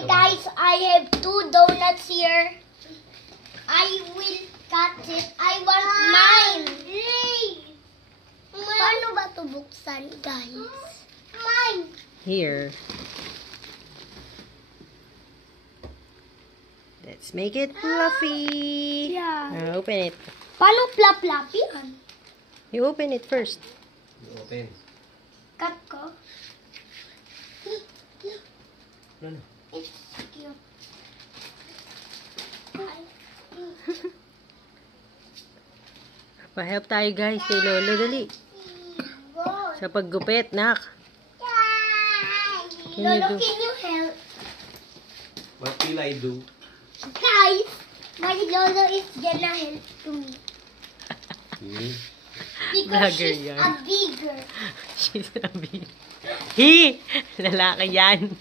Hi guys, I have 2 donuts here. I will cut it. I want mine. Paano ba ito buksan, guys? Mine. Here. Let's make it fluffy. Yeah. Open it. Paano plap-plap yan? You open it first. Open. Cut ko. Ano? It's cute. Pa-help tayo guys kay Lolo. Dali. Sa paggupit, nak. Can you Lolo, do? can you help? What will I do? Guys, my Lolo is gonna help to me. Because Vlogger she's yan. a bigger. She's a big... He! Lalaki yan.